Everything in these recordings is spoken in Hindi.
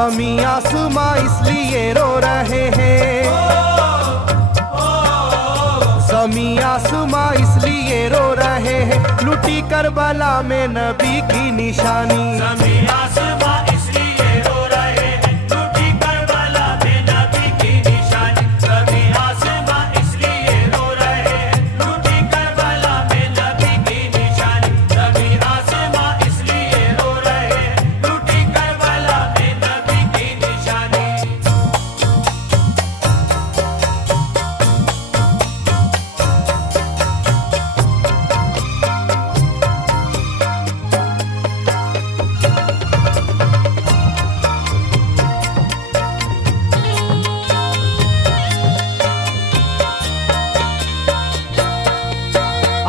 ज़मीं आसमां इसलिए रो रहे हैं, ज़मीं आसमां इसलिए रो रहे हैं, लुटी करबला में नबी की निशानी। ज़मीं आसमां इसलिए रो रहे हैं, लुटी करबला में नबी की निशानी। ज़मीं आसमां इसलिए रो रहे हैं, लुटी करबला में नबी की निशानी। ज़मीं आसमां इसलिए रो रहे हैं, लुटी करबला में नबी की निशानी।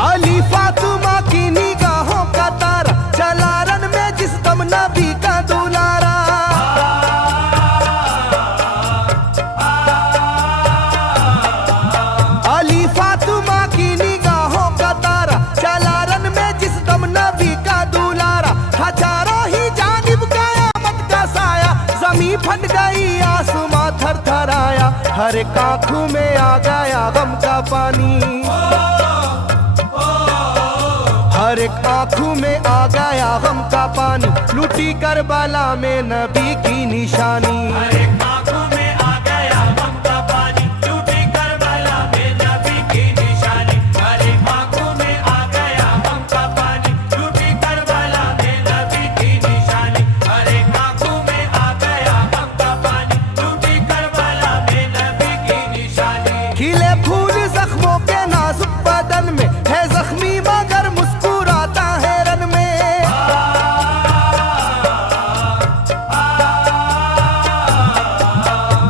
अली फातिमा की निगाहों का तारा, चला रन में जिस दम नबी का दुलारा। अली फातिमा की निगाहों का तारा, चला रन में जिस दम नबी का दुलारा। हजारों ही जानिब कयामत का साया, जमीन फट गई आसमां थर थर आया। हर एक आंखों में आ गया गम का पानी, हर एक आंखों में आ गया गम का पानी, लुटी करबला में नबी की निशानी। हर एक आंखों में आ गया गम का पानी, लुटी करबला में नबी की निशानी। हर एक आंखों में आ गया गम का पानी, लुटी करबला में नबी की निशानी। हर एक आंखों में आ गया गम का पानी, लुटी करबला में नबी की निशानी। खिले फूल जख्मों के नाजुक बदन में है जख्मी मगर मुस्कुराता है रन में।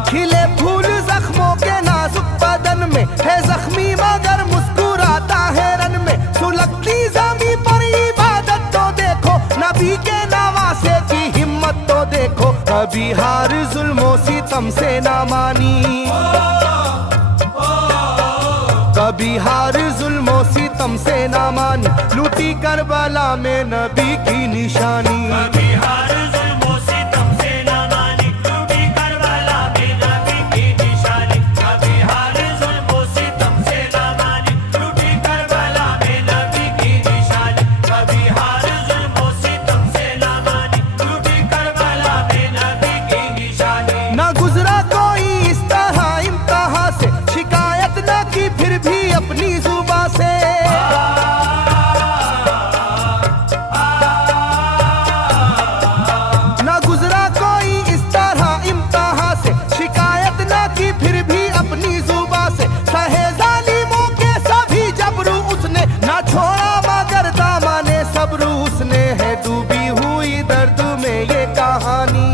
खिले फूल जख्मों के नाजुक बदन में है जख्मी मगर मुस्कुराता है रन में। सुलगती ज़मीं पर इबादत तो देखो, नबी के नवासे की हिम्मत तो देखो। कभी हार जुल्मों सितम से ना मानी, कभी हार जुल्मों सितम से ना मानी, लुटी करबला में नबी की निशानी। कभी हार जुल्मों सितम से ना मानी, लुटी करबला में नबी की निशानी। कभी हार जुल्मों सितम से ना मानी, लुटी करबला में नबी की निशानी। कभी हार जुल्मों सितम से ना मानी, लुटी करबला में नबी की निशानी। ना गुजरा कोई इस तरह इम्तिहा से, शिकायत न की फिर भी अपनी जुबां से। ना गुजरा कोई इस तरह इम्तिहा से, शिकायत न की फिर भी अपनी जुबां से। सहे जालिमों के सभी जबरू उसने, ना छोड़ा मगर दामने सब्र उसने। है डूबी हुई दर्द में ये कहानी,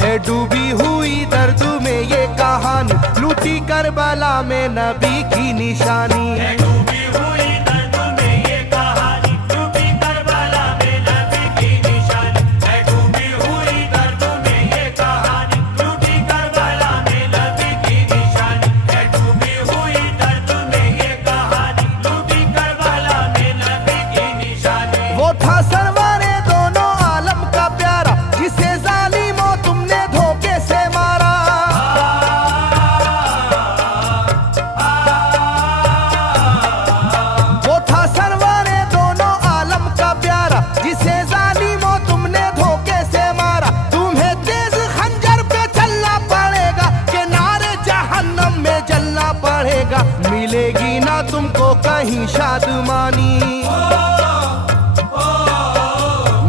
है डूबी हुई दर्द में ये कहानी, लुटी करबला में नबी की निशानी। है डूबी हुई दर्द में ये कहानी, लुटी करबला में नबी की निशानी। है डूबी हुई दर्द में ये कहानी, लुटी करबला में नबी की निशानी। है डूबी हुई दर्द में ये कहानी, लुटी करबला में नबी की निशानी। वो था सरवारे दोनों आलम का प्यारा, जिसे जालिमों तुमने धोखे से मारा। वो था सरवारे दोनों आलम का प्यारा, जिसे जालिमों तुमने धोखे से मारा। तुम्हें तेज खंजर पे चलना पड़ेगा, के नारे जहन्नम में जलना पड़ेगा। मिलेगी ना तुमको कहीं शादमानी,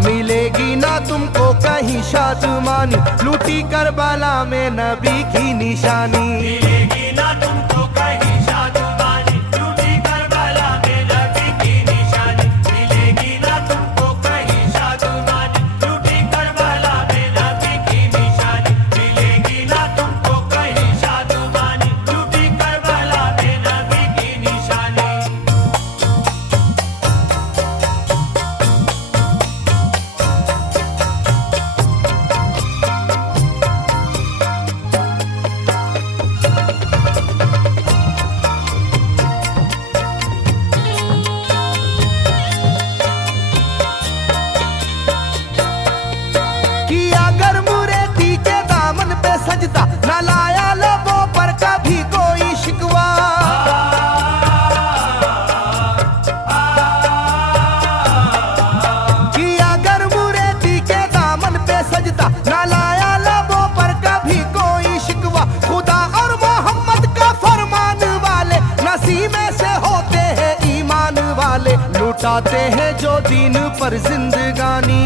मिलेगी ना तुमको कहीं शादमानी, लुटी करबला में नबी की निशानी। मिलेगी ना तुमको कहीं शादमानी, लुटी करबला में नबी की निशानी। मिलेगी ना तुमको कहीं शादमानी, लुटी करबला में नबी की निशानी। मिलेगी ना तुमको कहीं शादमानी, लुटी करबला में नबी की निशानी। उसी में से होते हैं ईमान वाले, लुटाते हैं जो दीन पर जिंदगानी,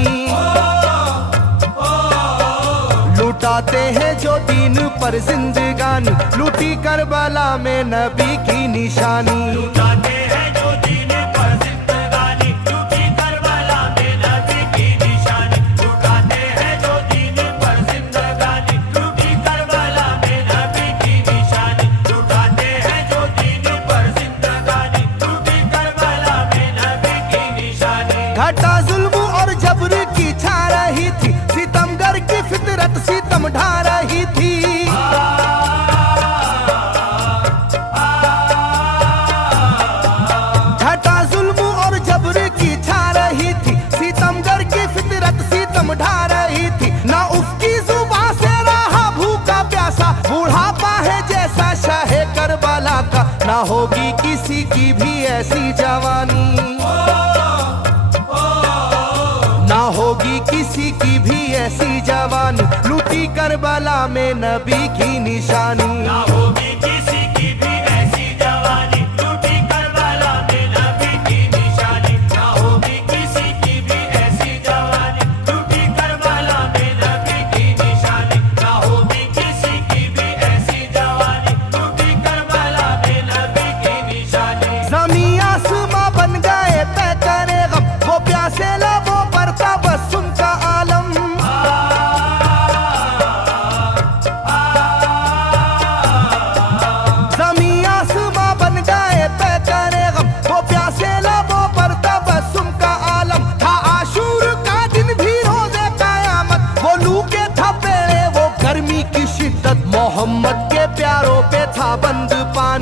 लुटाते हैं जो दीन पर जिंदगानी, लूटी करबला में नबी की निशानी। लुटाते हैं जो दीन पर जिंदगानी, लूटी करबला में नबी की निशानी। लुटाते हैं जो दीन पर जिंदगानी, लूटी करबला में नबी की निशानी। लुटाते हैं जो दीन पर जिंदगानी, लूटी करबला में नबी की निशानी। घटा जुल्म और जबर की छा रही थी, सितमगर की फितरत सितम ढा रही थी। घटा जुल्म और जबर की छा रही थी, सितमगर की फितरत सितम ढा रही थी। ना उसकी जुबान से रहा भूखा प्यासा, बुढ़ापा है जैसा शाहे करबला का, ना होगी किसी की भी ऐसी जवानी, ना होगी किसी की भी ऐसी जवानी, लूटी करबला में नबी की निशानी। ना होगी किसी की भी ऐसी जवानी, लूटी करबला में नबी की निशानी। ना होगी किसी की भी ऐसी जवानी, लूटी करबला में नबी की निशानी। ना होगी किसी की भी ऐसी जवानी, लूटी करबला में नबी की निशानी। ज़मीं आसमां बन गए तय करे गम, वो प्यासे लबों पर तबस्सुम का आलम। ज़मीं आसमां बन गए तय करे गम, वो प्यासे लबों पर तबस्सुम का आलम। था आशूर का दिन भी रोज़े क़यामत, वो लू के थपेड़े वो गर्मी की शिद्दत, मोहम्मद के प्यारों पे था बंद पानी।